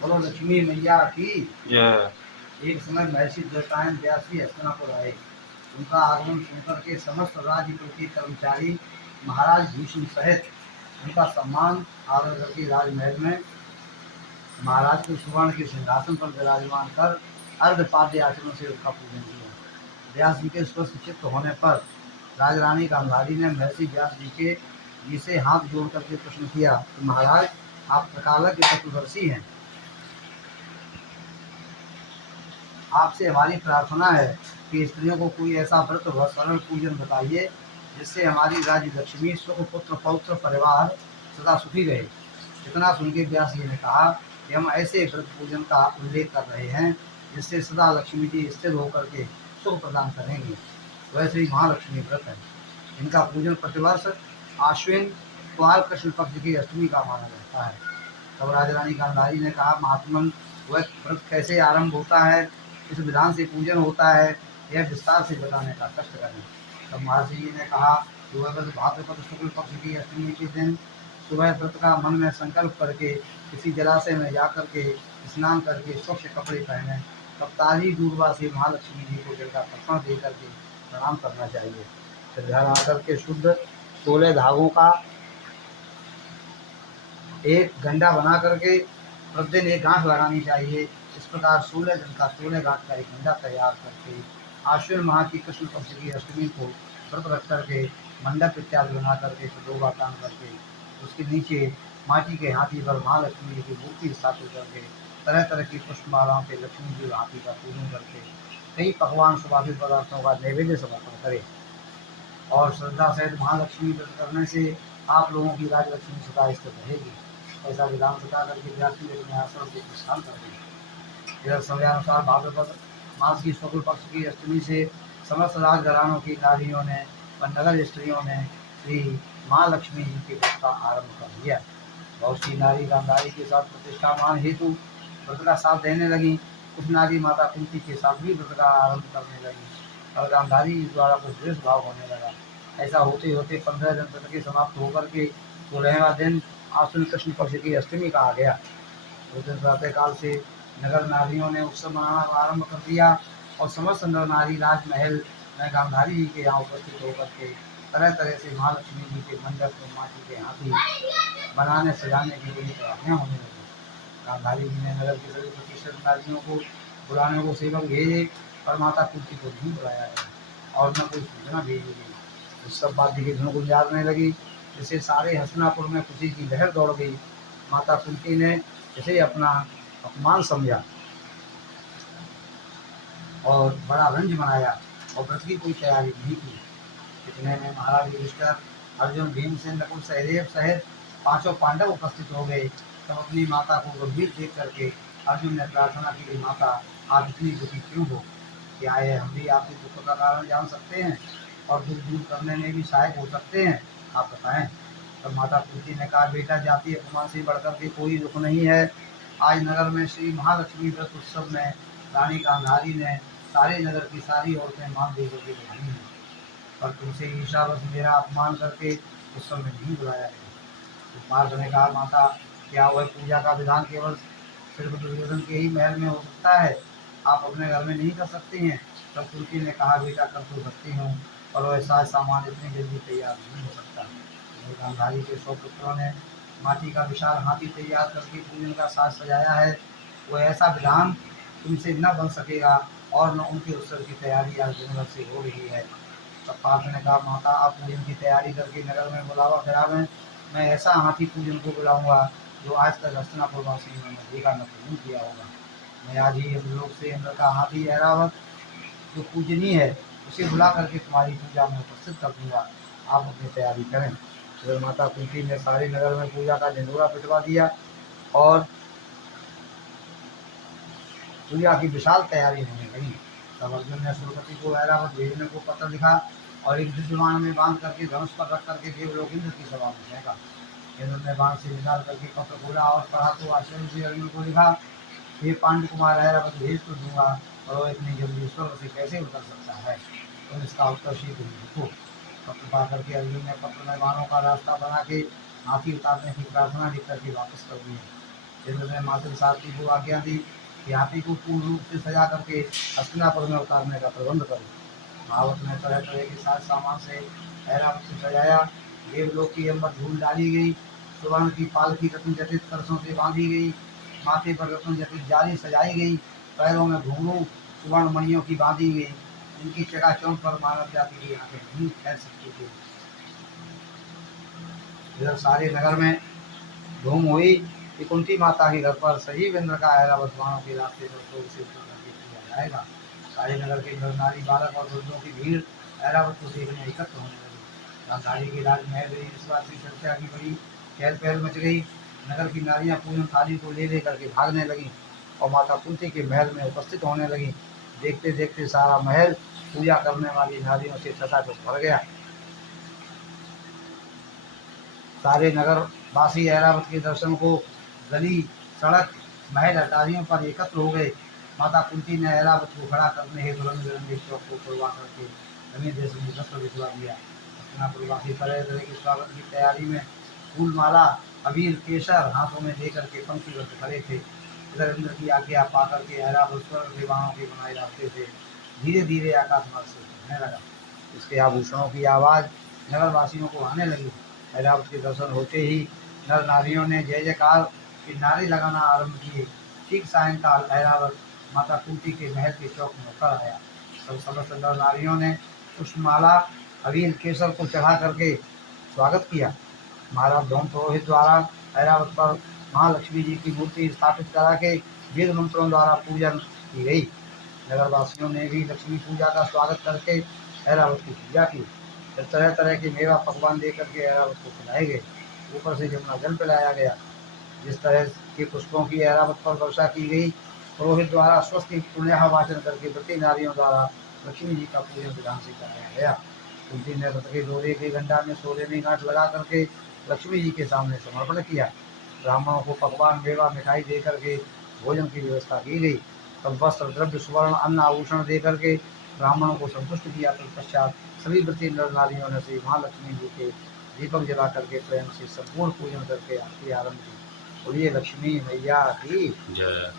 बोलो लक्ष्मी मैया की। जय। एक समय महर्षि द्वैपायन व्यास जी हस्तिनापुर आए। उनका आगमन सुनकर के समस्त राज्य के कर्मचारी महाराज भीष्म सहित उनका सम्मान आदर करके राजमहल में महाराज को सुवर्ण के सिंहासन पर विराजमान कर अर्धपाद्य आचरण से उसका पूजन किया। व्यास जी के स्वस्थ चित्त होने पर राजरानी गांधारी ने महर्षि व्यास जी से हाथ जोड़ करके प्रश्न किया कि महाराज, आप प्रकालक के चतुर्दर्शी हैं। आपसे हमारी प्रार्थना है कि स्त्रियों को कोई ऐसा व्रत व सरल पूजन बताइए जिससे हमारी राज्य लक्ष्मी, सुख, पुत्र, पौत्र, परिवार सदा सुखी रहे। इतना सुन के व्यास जी ने कहा कि हम ऐसे व्रत पूजन का उल्लेख कर रहे हैं जिससे सदा लक्ष्मी जी स्थिर होकर के सुख प्रदान करेंगी। वह श्री महालक्ष्मी व्रत है। इनका पूजन प्रतिवर्ष आश्विन कुमार कृष्ण पक्ष की अष्टमी का माना जाता है। तब राजरानी गांधारी ने कहा, महात्मन, वह व्रत कैसे आरंभ होता है, इस विधान से पूजन होता है, यह विस्तार से बताने का कष्ट करें। तब महर्षि जी ने कहा कि वह व्रत भाद्रपद शुक्ल पक्ष की अष्टमी के दिन सुबह व्रत का मन में संकल्प करके किसी जलाशय में जाकर के स्नान करके स्वच्छ कपड़े पहने, तब ताजी दूरबा से महालक्ष्मी जी को जल का तर्पण दे करके प्रणाम करना चाहिए। फिर घर आकर के शुद्ध 16 धागों का एक गंडा बना करके प्रतिदिन एक गांठ लगानी चाहिए। इस प्रकार 16 दिन का 16 गांठ का एक गंडा तैयार करके आश्विन माह की कृष्ण पक्ष की अष्टमी को व्रत रख करके मंडप इत्यादि बना करके डोबा तान करके उसके नीचे माटी के हाथी पर महालक्ष्मी की मूर्ति स्थापित करके तरह तरह की पुष्पमालाओं के लक्ष्मी जी हाथी का पूजन करके कई पकवान सुबाधित पदार्थों का नैवेद्य समर्पण करें। और श्रद्धा सहित महालक्ष्मी व्रत करने से आप लोगों की राजलक्ष्मी सदा स्थिर रहेगी। ऐसा विधान बता करके व्यास जी अपने आश्रम से प्रस्थान कर दिया। इधर समयानुसार भाद्रपद मास की शुक्ल पक्ष की अष्टमी से समस्त राजघरानों की नारियों ने व नगर स्त्रियों ने श्री महालक्ष्मी जी के व्रत का आरंभ कर दिया। बहुत सी नारी गांधारी के साथ प्रतिष्ठामान हेतु व्रत का साथ देने लगी। कुछ नारी माता कुंती के साथ भी व्रत का आरंभ करने लगी और गांधारी जी द्वारा कुछ द्वेष भाव होने लगा। ऐसा होते होते 15 दिन व्रत के समाप्त होकर के 16वां दिन आश्विन कृष्ण पक्ष की अष्टमी का आ गया। उस दिन प्रातः काल से नगर नारियों ने उत्सव मनाना आरंभ कर दिया और समस्त नर नारी राजमहल में गांधारी जी के यहाँ उपस्थित होकर के तरह तरह से महालक्ष्मी जी के मंडप में माटी के हाथी बनाने सजाने के लिए तैयारियाँ होने लगी। गांधारी जी ने नगर के सभी प्रतिष्ठित नारियों को बुलाने को सेवक भेजे, पर माता कुंती को नहीं बुलाया गया और न कोई सूचना भेजी गई। उस सब बात की धुन गुंजारने लगी, जिससे सारे हस्तिनापुर में खुशी की लहर दौड़ गई। माता कुंती ने इसे अपना अपमान समझा और बड़ा रंज मनाया और व्रत की कोई तैयारी नहीं की। इतने में महाराज युधिष्ठिर, अर्जुन, भीमसेन, नकुल, सहदेव सहित 5 पांडव उपस्थित हो गए। तब अपनी माता को गंभीर देख करके अर्जुन ने प्रार्थना की, माता, आप इतनी दुखी क्यों हो? क्या है, हम भी आपके दुख का कारण जान सकते हैं और दुख दूर करने में भी सहायक हो सकते हैं, आप बताएं। तब माता कुंती ने कहा, बेटा, जाति अपमान से बढ़कर के कोई दुख नहीं है। आज नगर में श्री महालक्ष्मी व्रत उत्सव में रानी गांधारी ने सारे नगर की सारी औरतें मान दे करके बुलाई हैं, पर तुमसे ईर्षावश मेरा अपमान करके उत्सव में नहीं बुलाया गया। पार्थ ने कहा, माता, क्या वह पूजा का विधान केवल सिर्फ दुर्योधन के ही महल में हो सकता है, आप अपने घर में नहीं कर सकती हैं? तब कुंती ने कहा, बेटा, कर तो सकती हूँ, पर वह साज सामान इतनी जल्दी तैयार नहीं हो सकता। गांधारी के 100 पुत्रों ने माटी का विशाल हाथी तैयार करके पूजन का साज सजाया है। वह ऐसा विधान तुमसे न बन सकेगा और न उनके उत्सव की तैयारी आज दिन भर से हो रही है। तब पार्थ ने कहा, माता, आप पूजन की तैयारी करके नगर में बुलावा करावें। मैं ऐसा हाथी पूजन को बुलाऊंगा जो आज तक हस्तिनापुर वासियों ने देखा न पूजन किया होगा। मैं आज ही लोग से इंद्र का हाथी ऐरावत जो पूजनीय है उसे बुला करके तुम्हारी पूजा में उपस्थित कर दूंगा। आप अपनी तैयारी करें। फिर माता कुंती ने सारे नगर में पूजा का ढिंढोरा पिटवा दिया और पूजा की विशाल तैयारी होने लगी। तब अर्जुन ने सुरपति को ऐरावत भेजने को पत्र लिखा और एक दिव्यमान में बांध करके धनुष पर रख करके देवलोक इंद्र की सभा में फेंका। इंद्र ने बाण से निकाल करके पत्र खोला और पढ़ा तो आश्चर्य से अर्जुन को लिखा, ये पांडु कुमार ऐरावत भेज तो दूंगा और वो इतनी जल्दी स्वर्ग से कैसे उतर सकता है, तो इसका उत्तर शीघ्र ही लिखो। पत्र पा करके अर्जुन ने पत्र में बाणों का रास्ता बना के हाथी उतारने की प्रार्थना लिख करके वापस कर दी। इंद्र ने मातृ सारथी को आज्ञा दी कि हाथी को पूर्ण रूप से सजा करके हस्तिनापुर में उतारने का प्रबंध करो। महावत में तरह तरह के साज सामान से ऐरावत से सजाया। देवलोक की अम्बर धूल डाली गई, सुवर्ण की पालकी रत्न जटित कलशों से बांधी गई, माथे पर रत्न जटित जाली सजाई गई, पैरों में घुंघरू सुवर्ण मणियों की बांधी गई, इनकी चकाचौंध पर मानव जाति की आंखें नहीं ठहर सकती थी। इधर सारे नगर में धूम हुई कि कुंती माता के घर पर सजीव इंद्र का ऐरावत बाणों के रास्ते पर शोर से किया जाएगा। सारे नगर के नर नारी बालक और वृद्धों की भीड़ ऐरावत को देखने एकत्र होने लगी। गांधारी के राजमहल में इस बात की चर्चा की बड़ी चहल पहल मच गई। नगर की नारियां पूजन थाली को ले ले करके भागने लगी और माता कुंती के महल में उपस्थित होने लगी। देखते देखते सारा महल पूजा करने वाली नारियों से चकाचौंध भर गया। सारे नगर वासी ऐरावत के दर्शन को गली सड़क महल अटारियों पर एकत्र हो गए। माता कुंती ने ऐरावत को खड़ा करने हेतु रंग बिरंगे चौक को खुलवा करके रंगे देश में वस्त्र भिजवा दिया। हस्तिनापुरवासी तरह तरह के स्वागत की तैयारी में फूल माला अबीर केसर हाथों में लेकर के पंक्तिबद्ध खड़े थे। इधर इंद्र की आज्ञा पा करके ऐरावत स्वर्ग के बाणों के बनाए रास्ते से धीरे धीरे आकाश मार्ग से चलने लगा। इसके आभूषणों की आवाज़ नगरवासियों को आने लगी। ऐरावत के दर्शन होते ही नर नारियों ने जय जयकार के नारे लगाना आरंभ किए। ठीक सायंकाल ऐरावत माता कुंती के महल के चौक में उतर आया। सब समस्त नर नारियों ने पुष्पमाला अबीर केसर को चढ़ा करके स्वागत किया। महाराज धौम पुरोहित द्वारा ऐरावत पर महालक्ष्मी जी की मूर्ति स्थापित करा के वेद मंत्रों द्वारा पूजन की गई। नगरवासियों ने भी लक्ष्मी पूजा का स्वागत करके ऐरावत की पूजा की। फिर तरह तरह के मेवा पकवान देकर के ऐरावत को खिलाए गए। ऊपर से जमुना जल पिलाया गया। जिस तरह के पुष्पों की ऐरावत पर वर्षा की गई, पुरोहित द्वारा स्वस्ति पुण्य वाचन करके व्रती नारियों द्वारा लक्ष्मी जी का पूजन विधान से कराया गया। कुंती ने रथ के डोरे के गंडा में सोने में गांठ लगा करके लक्ष्मी जी के सामने समर्पण किया। ब्राह्मणों को पकवान मेवा मिठाई दे करके भोजन की व्यवस्था की गई। तब वस्त्र द्रव्य सुवर्ण अन्न आभूषण दे करके ब्राह्मणों को संतुष्ट किया। तत्पश्चात सभी व्रती नर नारियों ने श्री महालक्ष्मी जी के दीपक जला करके प्रेम से संपूर्ण पूजन करके आरती आरंभ की। बोलिए लक्ष्मी मैया की जय।